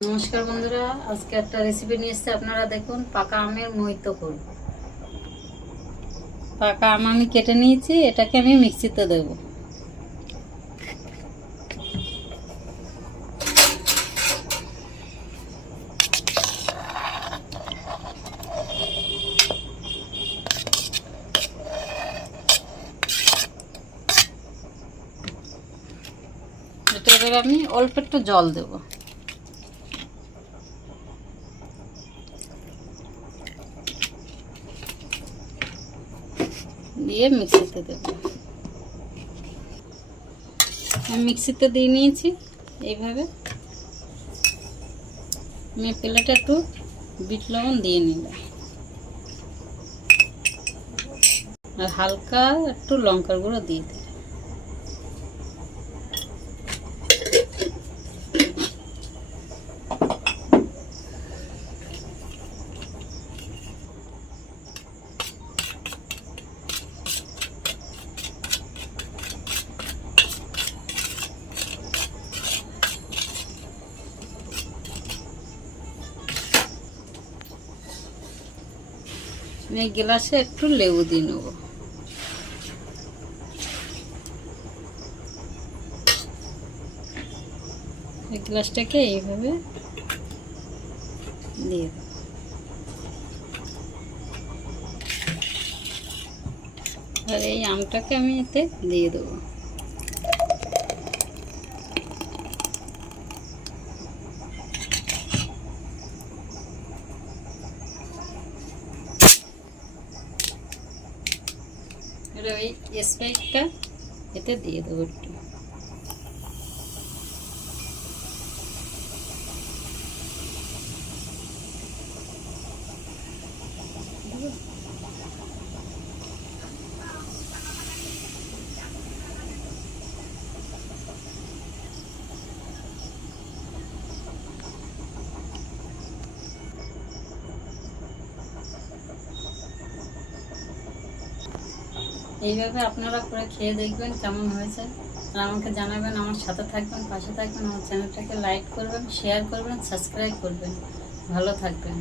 নমস্কার বন্ধুরা, আজকে একটা রেসিপি নিয়ে এসেছি। আপনারা দেখুন, পাকা আমের মইতো করব। পাকা আম আমি কেটে নিয়েছি, এটাকে আমি মিক্সিতে দেব। এটা এবার আমি অল্প একটু জল দেব। দিয়ে মিক্সিতে দেব। আমি মিক্সিতে দিয়ে নিয়েছি। এইভাবে আমি প্লেটে একটু বিট লবণ দিয়ে নিলাম, আর হালকা একটু লঙ্কার গুঁড়ো দিয়ে দিলাম। আমি এই গ্লাসে একটু লেবু দিয়ে নেব। এই গ্লাসটাকে এইভাবে দিয়ে দেব। আর এই আমটাকে আমি এতে দিয়ে দেবো। এই স্প্রাইটটা এতে দিয়ে দেবো একটু। এইভাবে আপনারা করে খেয়ে দেখবেন কেমন হয়েছে, আর আমাকে জানাবেন। আমার সাথে থাকবেন, পাশে থাকবেন। আমার চ্যানেলটাকে লাইক করবেন, শেয়ার করবেন, সাবস্ক্রাইব করবেন। ভালো থাকবেন।